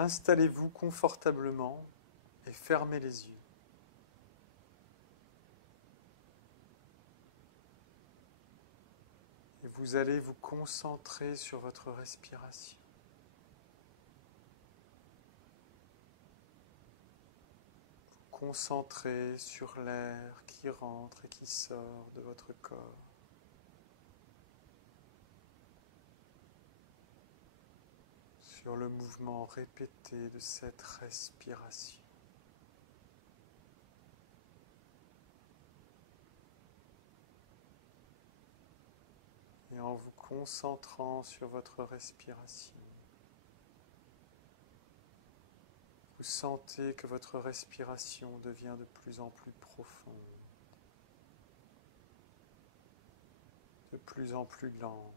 Installez-vous confortablement et fermez les yeux. Et vous allez vous concentrer sur votre respiration. Vous concentrer sur l'air qui rentre et qui sort de votre corps. Sur le mouvement répété de cette respiration. Et en vous concentrant sur votre respiration, vous sentez que votre respiration devient de plus en plus profonde, de plus en plus lente.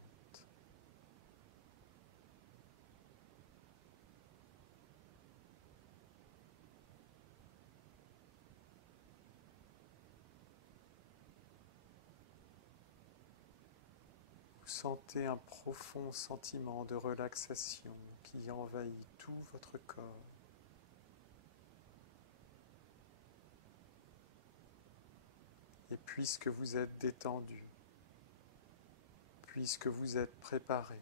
Vous sentez un profond sentiment de relaxation qui envahit tout votre corps. Et puisque vous êtes détendu, puisque vous êtes préparé,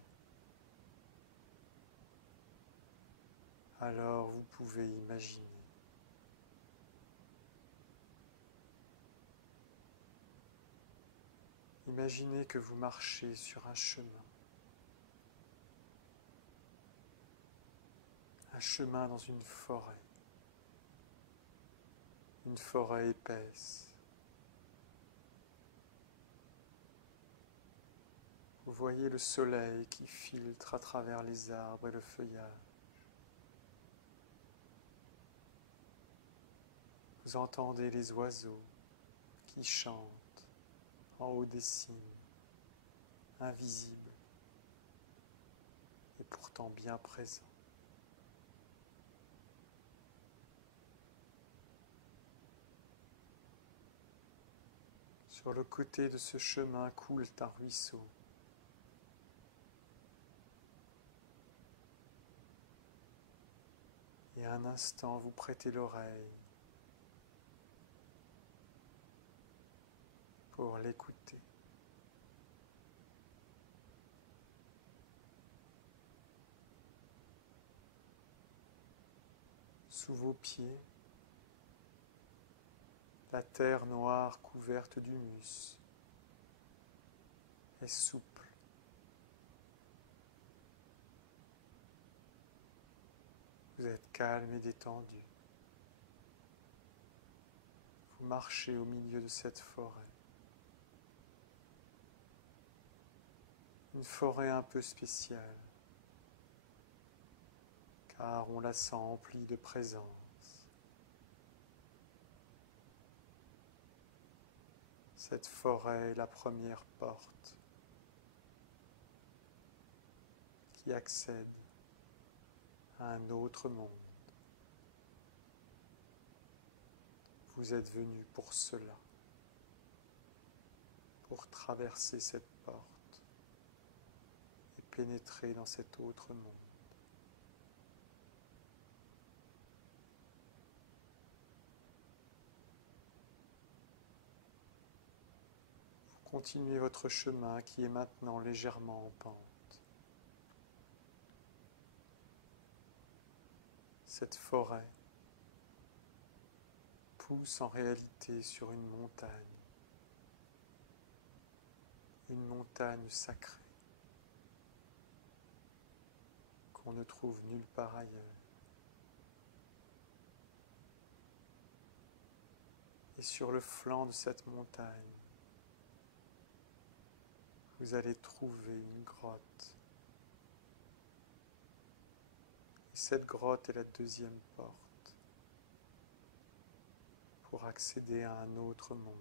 alors vous pouvez imaginer. Imaginez que vous marchez sur un chemin dans une forêt épaisse. Vous voyez le soleil qui filtre à travers les arbres et le feuillage. Vous entendez les oiseaux qui chantent en haut des cimes, invisibles et pourtant bien présents. Sur le côté de ce chemin coule un ruisseau. Et un instant, vous prêtez l'oreille pour l'écouter. Sous vos pieds, la terre noire couverte d'humus est souple. Vous êtes calme et détendu. Vous marchez au milieu de cette forêt. Une forêt un peu spéciale, car on la sent emplie de présence. Cette forêt est la première porte qui accède à un autre monde. Vous êtes venu pour cela, pour traverser cette porte et pénétrer dans cet autre monde. Vous continuez votre chemin qui est maintenant légèrement en pente. Cette forêt pousse en réalité sur une montagne sacrée qu'on ne trouve nulle part ailleurs. Et sur le flanc de cette montagne, vous allez trouver une grotte. Et cette grotte est la deuxième porte pour accéder à un autre monde.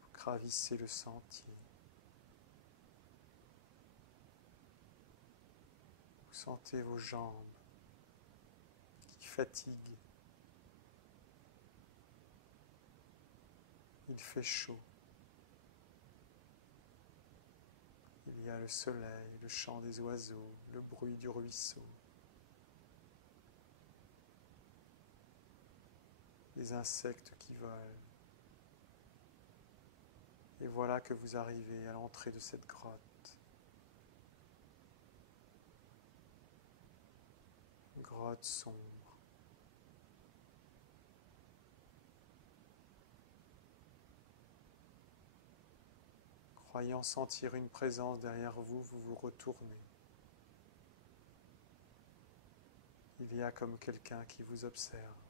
Vous gravissez le sentier. Vous sentez vos jambes qui fatiguent. Il fait chaud. Il il y a le soleil, le chant des oiseaux, le bruit du ruisseau, les insectes qui volent. Et voilà que vous arrivez à l'entrée de cette grotte. Une grotte sombre. Croyant sentir une présence derrière vous, vous vous retournez. Il y a comme quelqu'un qui vous observe.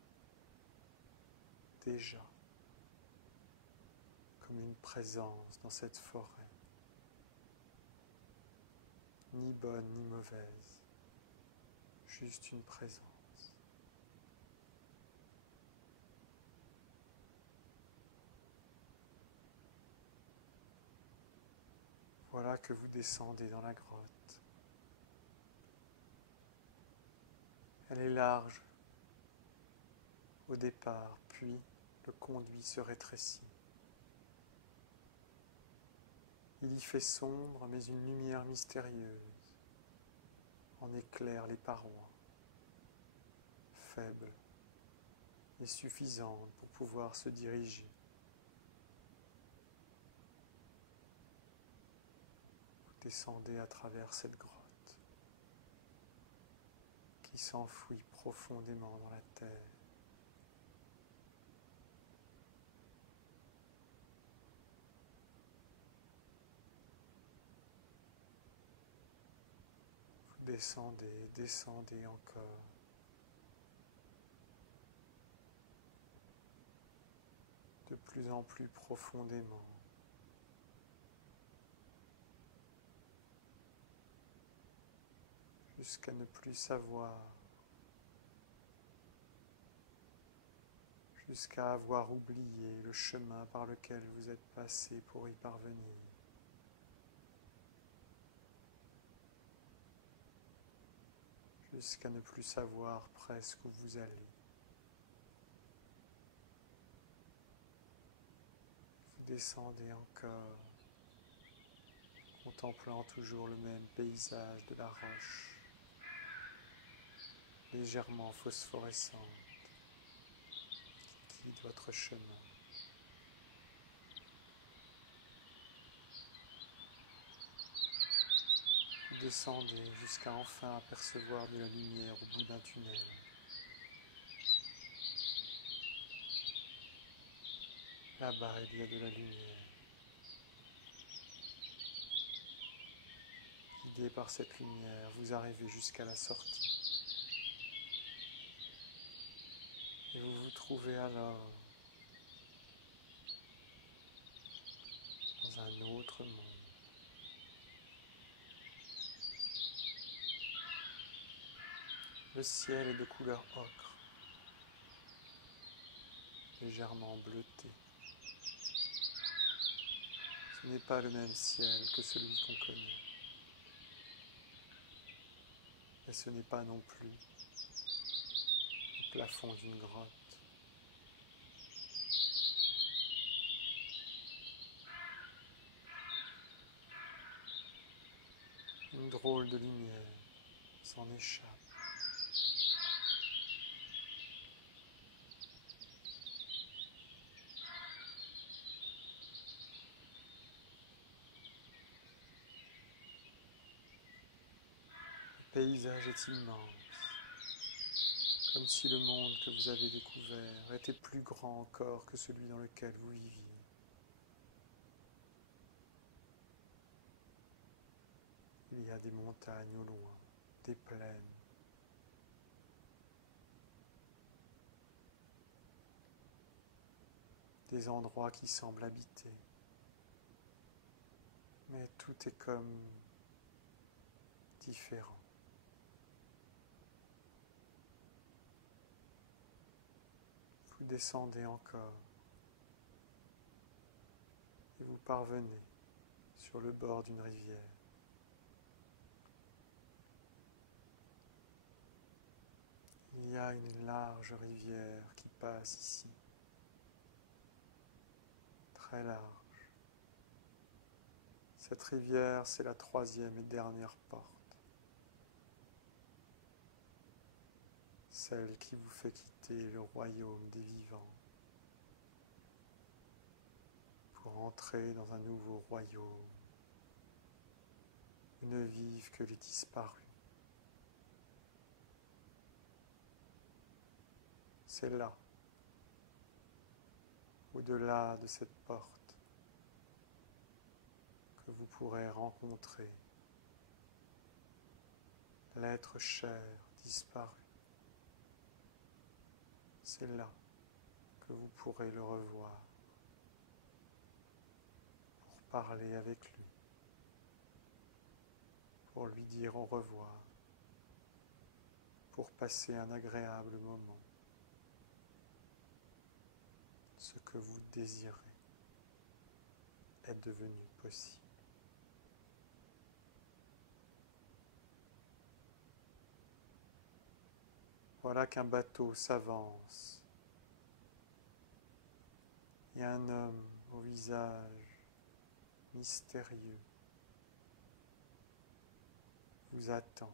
Déjà. Comme une présence dans cette forêt. Ni bonne ni mauvaise. Juste une présence. Voilà que vous descendez dans la grotte. Elle est large au départ, puis le conduit se rétrécit. Il y fait sombre, mais une lumière mystérieuse en éclaire les parois, faible et suffisante pour pouvoir se diriger. Vous descendez à travers cette grotte qui s'enfouit profondément dans la terre. Vous descendez, descendez encore. De plus en plus profondément. Jusqu'à ne plus savoir, jusqu'à avoir oublié le chemin par lequel vous êtes passé pour y parvenir. Jusqu'à ne plus savoir presque où vous allez. Vous descendez encore, contemplant toujours le même paysage de la roche, légèrement phosphorescente, qui guide votre chemin. Vous descendez jusqu'à enfin apercevoir de la lumière au bout d'un tunnel. Là-bas, il y a de la lumière. Guidé par cette lumière, vous arrivez jusqu'à la sortie. Et vous vous trouvez alors dans un autre monde. Le ciel est de couleur ocre, légèrement bleuté. Ce n'est pas le même ciel que celui qu'on connaît. Et ce n'est pas non plus le plafond d'une grotte. Une drôle de lumière s'en échappe. Le paysage est immense, comme si le monde que vous avez découvert était plus grand encore que celui dans lequel vous viviez. Il y a des montagnes au loin, des plaines, des endroits qui semblent habités, mais tout est comme différent. Vous descendez encore et vous parvenez sur le bord d'une rivière. Il y a une large rivière qui passe ici, très large. Cette rivière, c'est la troisième et dernière porte. Celle qui vous fait quitter le royaume des vivants pour entrer dans un nouveau royaume où ne vivent que les disparus. C'est là, au-delà de cette porte, que vous pourrez rencontrer l'être cher disparu. C'est là que vous pourrez le revoir pour parler avec lui, pour lui dire au revoir, pour passer un agréable moment. Ce que vous désirez est devenu possible. Voilà qu'un bateau s'avance et un homme au visage mystérieux vous attend.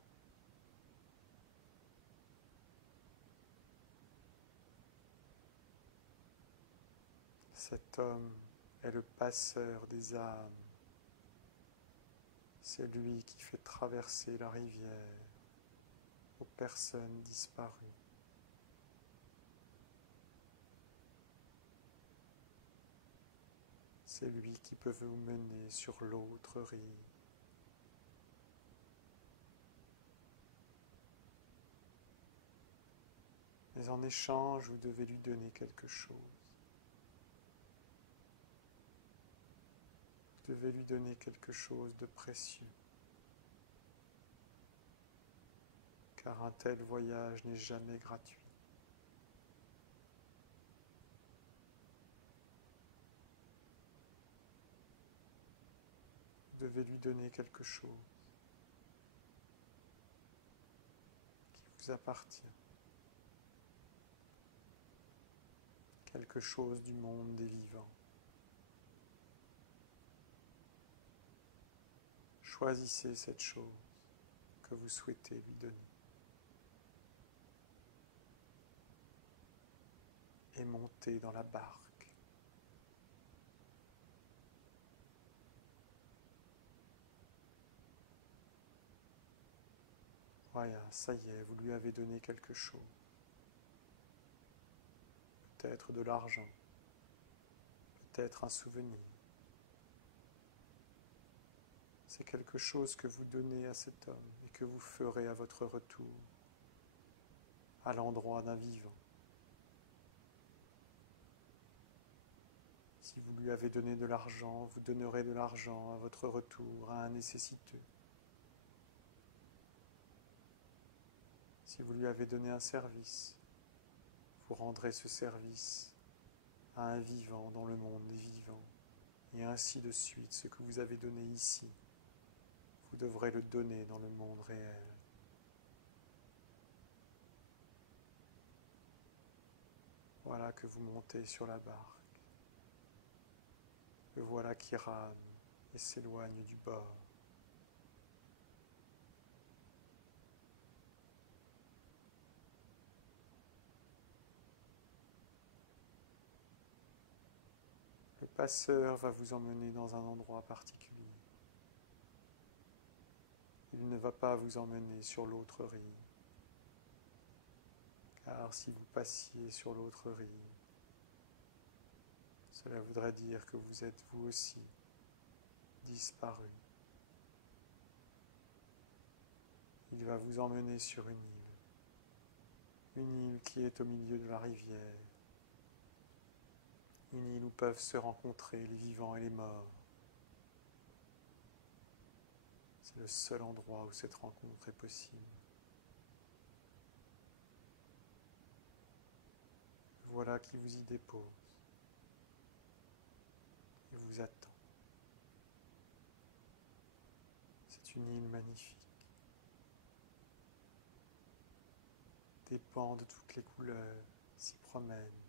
Cet homme est le passeur des âmes. C'est lui qui fait traverser la rivière aux personnes disparues. C'est lui qui peut vous mener sur l'autre rive. Mais en échange, vous devez lui donner quelque chose. Vous devez lui donner quelque chose de précieux. Car un tel voyage n'est jamais gratuit. Vous devez lui donner quelque chose qui vous appartient. Quelque chose du monde des vivants. Choisissez cette chose que vous souhaitez lui donner. Et montez dans la barque. Voilà, ça y est, vous lui avez donné quelque chose. Peut-être de l'argent, peut-être un souvenir. C'est quelque chose que vous donnez à cet homme et que vous ferez à votre retour, à l'endroit d'un vivant. Si vous lui avez donné de l'argent, vous donnerez de l'argent à votre retour à un nécessiteux. Si vous lui avez donné un service, vous rendrez ce service à un vivant dans le monde des vivants, et ainsi de suite. Ce que vous avez donné ici, vous devrez le donner dans le monde réel. Voilà que vous montez sur la barque. Le voilà qui rame et s'éloigne du bord. Le passeur va vous emmener dans un endroit particulier. Il ne va pas vous emmener sur l'autre rive. Car si vous passiez sur l'autre rive, cela voudrait dire que vous êtes vous aussi disparu. Il va vous emmener sur une île qui est au milieu de la rivière, une île où peuvent se rencontrer les vivants et les morts. C'est le seul endroit où cette rencontre est possible. Voilà qui vous y dépose et vous attend. C'est une île magnifique. Des pans de toutes les couleurs s'y promènent.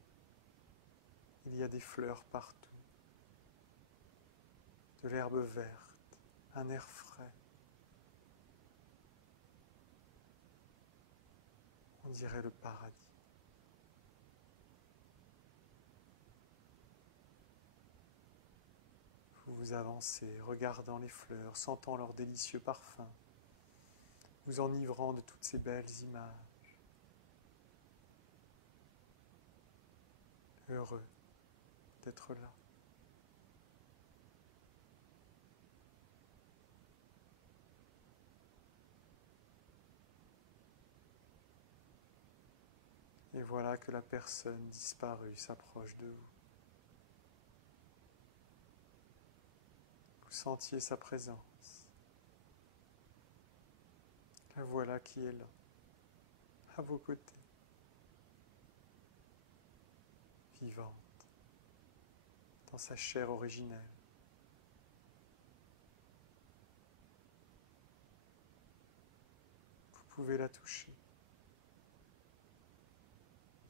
Il y a des fleurs partout, de l'herbe verte, un air frais. On dirait le paradis. Vous avancez, regardant les fleurs, sentant leur délicieux parfum, vous enivrant de toutes ces belles images. Heureux d'être là. Et voilà que la personne disparue s'approche de vous. Vous sentiez sa présence. La voilà qui est là, à vos côtés, vivante, dans sa chair originelle. Vous pouvez la toucher,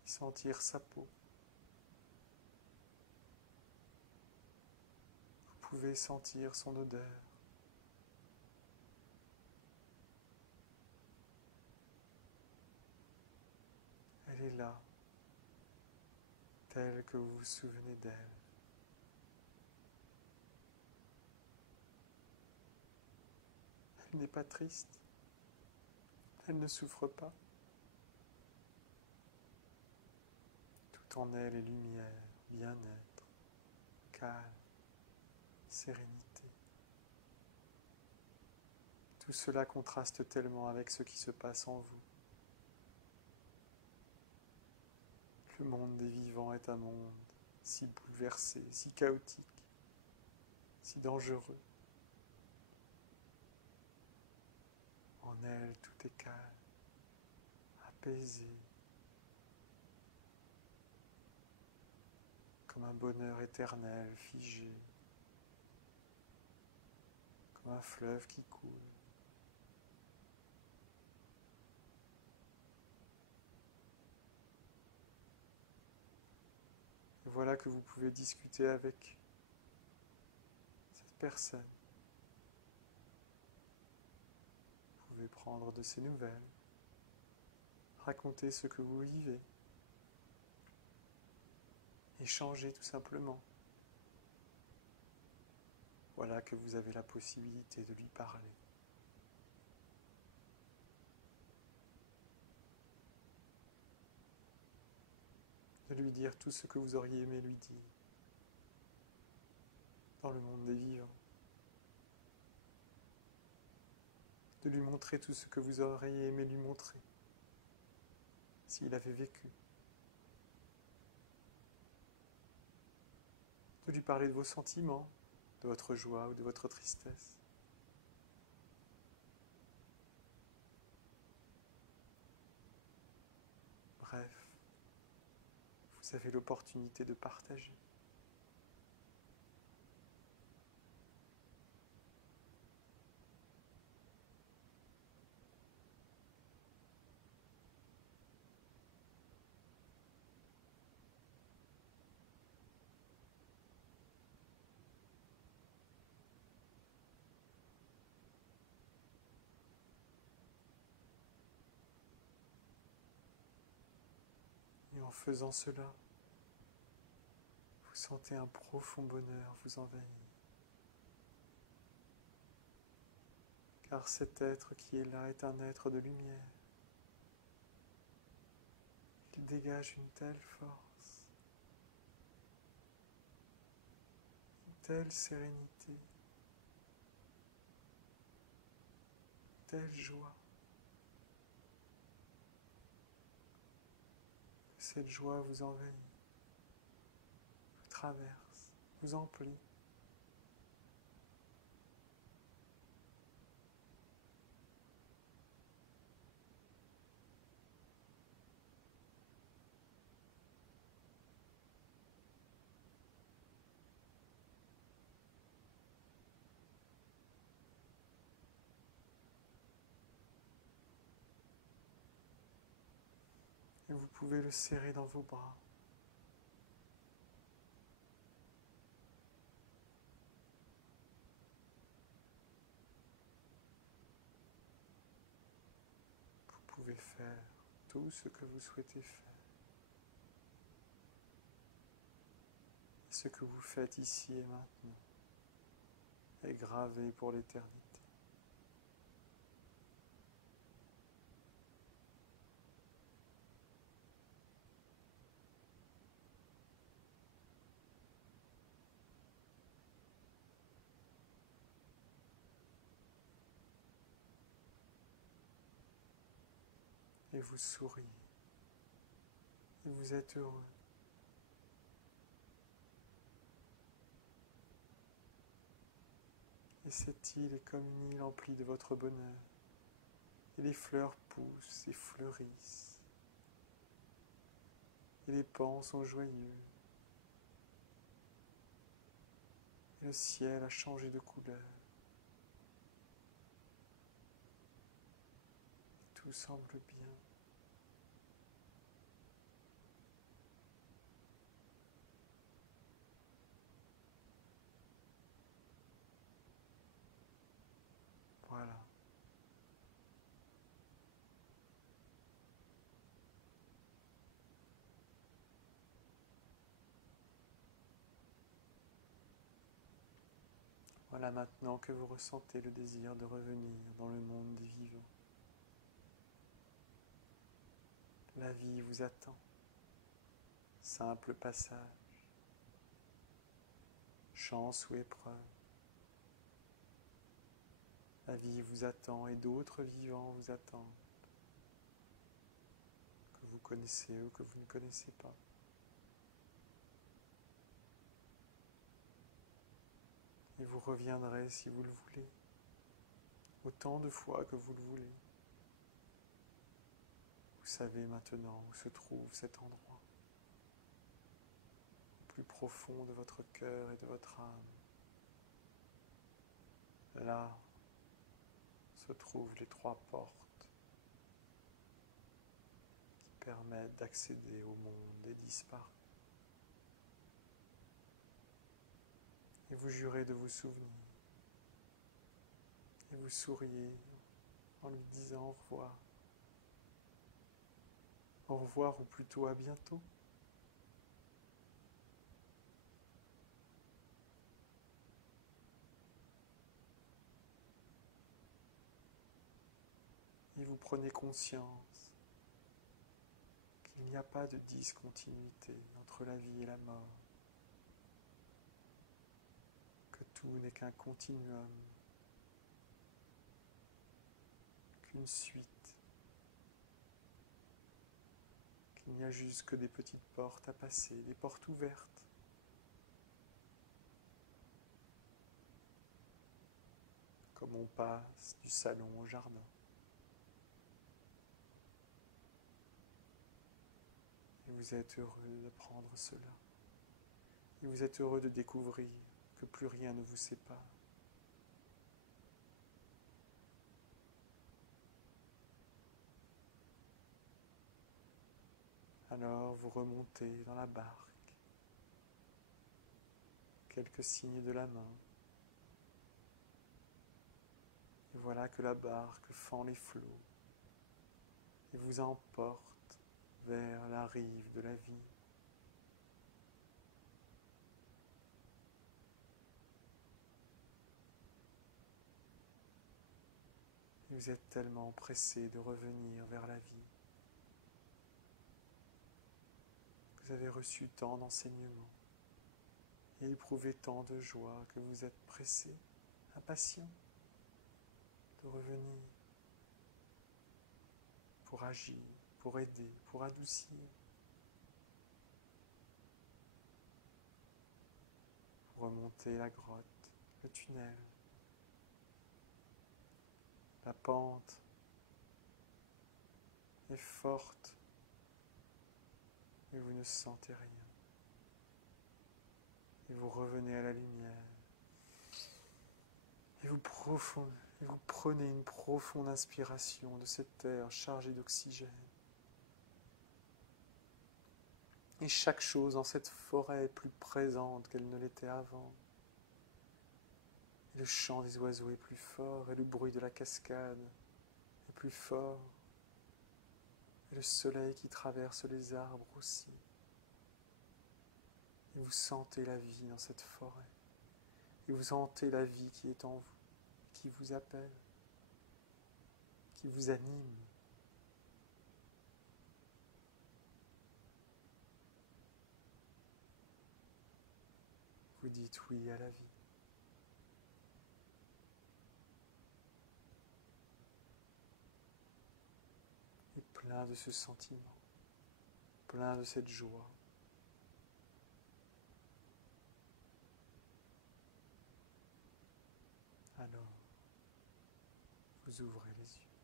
et sentir sa peau. Vous pouvez sentir son odeur. Elle est là, telle que vous vous souvenez d'elle. Elle n'est pas triste. Elle ne souffre pas. Tout en elle est lumière, bien-être, calme, sérénité. Tout cela contraste tellement avec ce qui se passe en vous. Le monde des vivants est un monde si bouleversé, si chaotique, si dangereux. En elle, tout est calme, apaisé, comme un bonheur éternel, figé, comme un fleuve qui coule. Et voilà que vous pouvez discuter avec cette personne. Vous pouvez prendre de ses nouvelles, raconter ce que vous vivez, échanger tout simplement. Voilà que vous avez la possibilité de lui parler. De lui dire tout ce que vous auriez aimé lui dire dans le monde des vivants. De lui montrer tout ce que vous auriez aimé lui montrer s'il avait vécu. De lui parler de vos sentiments, de votre joie ou de votre tristesse. Bref, vous avez l'opportunité de partager. Et en faisant cela, vous sentez un profond bonheur vous envahir. Car cet être qui est là est un être de lumière. Il dégage une telle force, une telle sérénité, une telle joie. Cette joie vous envahit, vous traverse, vous emplit. Et vous pouvez le serrer dans vos bras. faire tout ce que vous souhaitez faire. Ce que vous faites ici et maintenant est gravé pour l'éternité. Et vous souriez. Et vous êtes heureux. Et cette île est comme une île emplie de votre bonheur. Et les fleurs poussent et fleurissent. Et les pans sont joyeux. Et le ciel a changé de couleur. Et tout semble bien. Voilà. Voilà maintenant que vous ressentez le désir de revenir dans le monde des vivants. La vie vous attend. Simple passage. Chance ou épreuve. La vie vous attend et d'autres vivants vous attendent. Que vous connaissez ou que vous ne connaissez pas. Et vous reviendrez si vous le voulez, autant de fois que vous le voulez. Vous savez maintenant où se trouve cet endroit, au plus profond de votre cœur et de votre âme. Là se trouvent les 3 portes qui permettent d'accéder au monde des disparus. Et vous jurez de vous souvenir. Et vous souriez en lui disant au revoir. Au revoir ou plutôt à bientôt. Et vous prenez conscience qu'il n'y a pas de discontinuité entre la vie et la mort. Que tout n'est qu'un continuum, qu'une suite, qu'il n'y a juste que des petites portes à passer, des portes ouvertes. Comme on passe du salon au jardin. Et vous êtes heureux d'apprendre cela. Et vous êtes heureux de découvrir que plus rien ne vous sépare. Alors vous remontez dans la barque, quelques signes de la main, et voilà que la barque fend les flots et vous emporte vers la rive de la vie. Et vous êtes tellement pressé de revenir vers la vie. Vous avez reçu tant d'enseignements et éprouvé tant de joie que vous êtes pressé, impatient de revenir pour agir, pour aider, pour adoucir. Vous remontez la grotte, le tunnel, la pente est forte et vous ne sentez rien. Et vous revenez à la lumière. Et vous prenez une profonde inspiration de cette air chargée d'oxygène. Et chaque chose dans cette forêt est plus présente qu'elle ne l'était avant. Et le chant des oiseaux est plus fort, et le bruit de la cascade est plus fort. Et le soleil qui traverse les arbres aussi. Et vous sentez la vie dans cette forêt. Et vous sentez la vie qui est en vous, qui vous appelle, qui vous anime. Vous dites oui à la vie. Et plein de ce sentiment, plein de cette joie. Alors, vous ouvrez les yeux.